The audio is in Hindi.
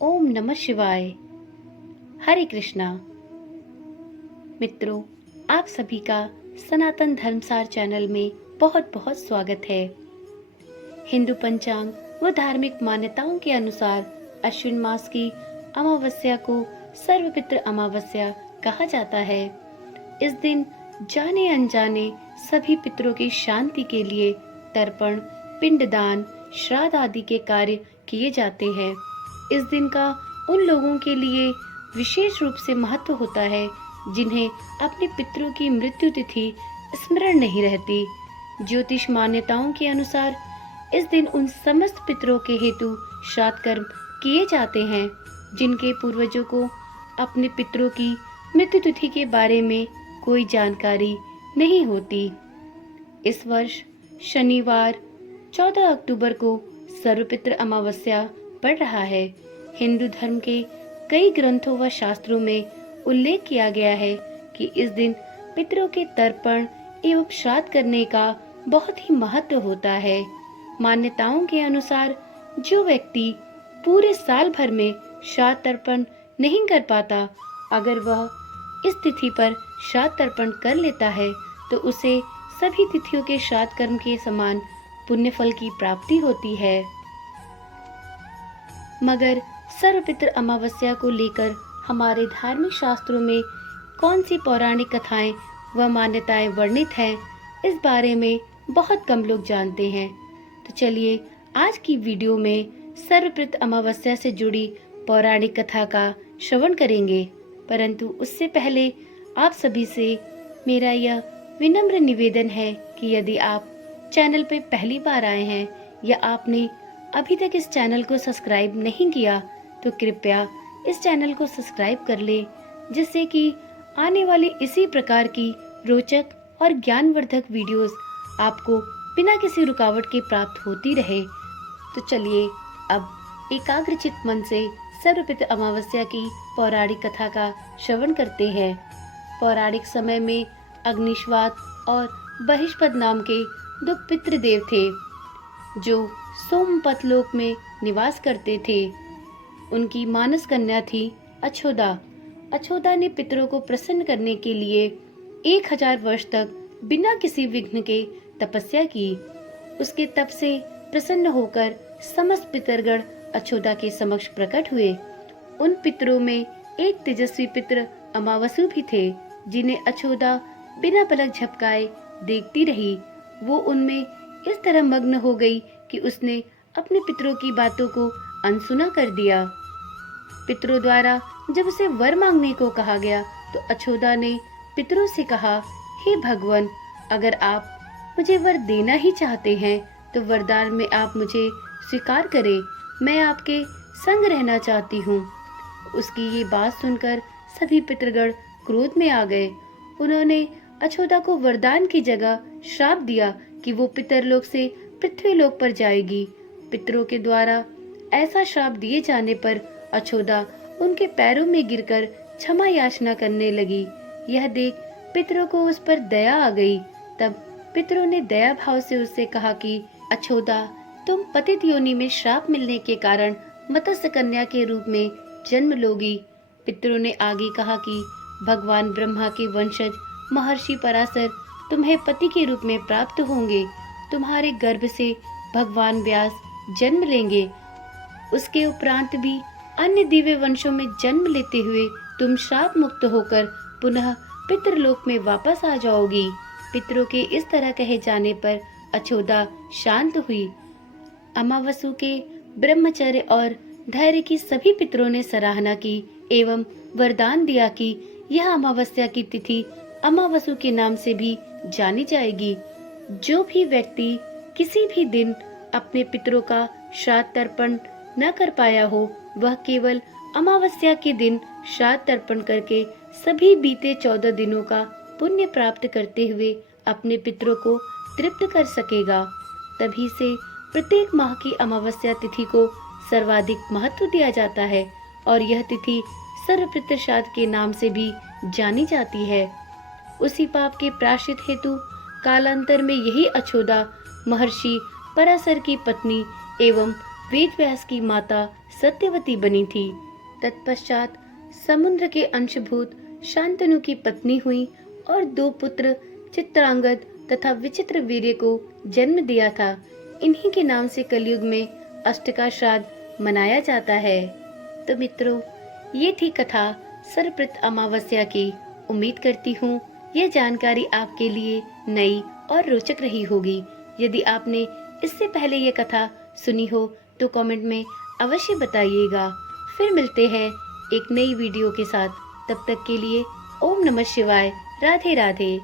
ओम नमः शिवाय। हरे कृष्णा। मित्रों, आप सभी का सनातन धर्मसार चैनल में बहुत बहुत स्वागत है। हिंदू पंचांग व धार्मिक मान्यताओं के अनुसार अश्विन मास की अमावस्या को सर्वपितृ अमावस्या कहा जाता है। इस दिन जाने अनजाने सभी पितरों की शांति के लिए तर्पण, पिंडदान, श्राद्ध आदि के कार्य किए जाते हैं। इस दिन का उन लोगों के लिए विशेष रूप से महत्व होता है जिन्हें अपने पितरों की मृत्यु तिथि स्मरण नहीं रहती। ज्योतिष मान्यताओं के अनुसार इस दिन उन समस्त पितरों के हेतु श्राद्ध कर्म किए जाते हैं जिनके पूर्वजों को अपने पितरों की मृत्यु तिथि के बारे में कोई जानकारी नहीं होती। इस वर्ष शनिवार 14 अक्टूबर को सर्वपितृ अमावस्या पड़ रहा है। हिंदू धर्म के कई ग्रंथों व शास्त्रों में उल्लेख किया गया है कि इस दिन पितरों के तर्पण एवं श्राद्ध करने का बहुत ही महत्व होता है। मान्यताओं के अनुसार जो व्यक्ति पूरे साल भर में श्राद्ध तर्पण नहीं कर पाता, अगर वह इस तिथि पर श्राद्ध तर्पण कर लेता है तो उसे सभी तिथियों के श्राद्ध कर्म के समान पुण्य फल की प्राप्ति होती है। मगर सर्वपितृ अमावस्या को लेकर हमारे धार्मिक शास्त्रों में कौन सी पौराणिक कथाएं व मान्यताएं वर्णित हैं, इस बारे में बहुत कम लोग जानते हैं। तो चलिए आज की वीडियो में सर्वपितृ अमावस्या से जुड़ी पौराणिक कथा का श्रवण करेंगे। परंतु उससे पहले आप सभी से मेरा यह विनम्र निवेदन है कि यदि आप चैनल पर पहली बार आए हैं या आपने अभी तक इस चैनल को सब्सक्राइब नहीं किया तो कृपया इस चैनल को सब्सक्राइब कर ले, जिससे कि आने वाली इसी प्रकार की रोचक और ज्ञानवर्धक वीडियोस आपको बिना किसी रुकावट के प्राप्त होती रहे। तो चलिए अब एकाग्रचित्त मन से सर्वपितृ अमावस्या की पौराणिक कथा का श्रवण करते हैं। पौराणिक समय में अग्निश्वात और बहिष्पद नाम के दो पितृदेव थे जो सोमपत लोक में निवास करते थे। उनकी मानस कन्या थी अछोदा। अछोदा ने पितरों को प्रसन्न करने के लिए 1000 वर्ष तक बिना किसी विघ्न के तपस्या की। उसके तप से प्रसन्न होकर समस्त पितरगण अछोदा के समक्ष प्रकट हुए। उन पितरों में एक तेजस्वी पितर अमावसु भी थे जिन्हें अछोदा बिना पलक झपकाए देखती रही। वो उनमें इस तरह मग्न हो गई कि उसने अपने पितरों की बातों को अनसुना कर दिया। पितरों द्वारा जब उसे वर मांगने को कहा गया तो अछोदा ने पितरों से कहा, हे भगवान, अगर आप मुझे वर देना ही चाहते हैं तो वरदान में आप मुझे स्वीकार करें। मैं आपके संग रहना चाहती हूँ। उसकी ये बात सुनकर सभी पितृगण क्रोध में आ गए। उन्होंने अछोदा को वरदान की जगह श्राप दिया कि वो पितरलोक से पृथ्वीलोक पर जाएगी। पितरों के द्वारा ऐसा श्राप दिए जाने पर अछोदा उनके पैरों में गिरकर क्षमा याचना करने लगी। यह देख पितरों को उस पर दया आ गई। तब पितरों ने दया भाव से उससे कहा कि अछोदा, तुम पतित योनि में श्राप मिलने के कारण मत्स्य कन्या के रूप में जन्म लोगी। पितरों ने आगे कहा कि भगवान ब्रह्मा के वंशज महर्षि पराशर तुम्हें पति के रूप में प्राप्त होंगे। तुम्हारे गर्भ से भगवान व्यास जन्म लेंगे। उसके उपरांत भी अन्य दिव्य वंशों में जन्म लेते हुए तुम श्राप मुक्त होकर पुनः पितृलोक में वापस आ जाओगी। पितरों के इस तरह कहे जाने पर अछोदा शांत हुई। अमावसु के ब्रह्मचर्य और धैर्य की सभी पितरों ने सराहना की एवं वरदान दिया कि यह अमावस्या की तिथि अमावसु के नाम से भी जानी जाएगी। जो भी व्यक्ति किसी भी दिन अपने पितरों का श्राद्ध तर्पण न कर पाया हो, वह केवल अमावस्या के दिन श्राद्ध तर्पण करके सभी बीते 14 दिनों का पुण्य प्राप्त करते हुए अपने पितरों को तृप्त कर सकेगा। तभी से प्रत्येक माह की अमावस्या तिथि को सर्वाधिक महत्व दिया जाता है और यह तिथि सर्वपितृ श्राद्ध के नाम से भी जानी जाती है। उसी पाप के प्रायश्चित हेतु कालांतर में यही अछोदा महर्षि पराशर की पत्नी एवं वेद व्यास की माता सत्यवती बनी थी। तत्पश्चात समुद्र के अंशभूत शांतनु की पत्नी हुई और 2 पुत्र चित्रांगद तथा विचित्र वीर्य को जन्म दिया था। इन्हीं के नाम से कलयुग में अष्टका श्राद्ध मनाया जाता है। तो मित्रों, ये थी कथा सर्वप्रत अमावस्या की। उम्मीद करती हूँ यह जानकारी आपके लिए नई और रोचक रही होगी। यदि आपने इससे पहले ये कथा सुनी हो तो कमेंट में अवश्य बताइएगा। फिर मिलते हैं एक नई वीडियो के साथ। तब तक के लिए ओम नमः शिवाय। राधे राधे।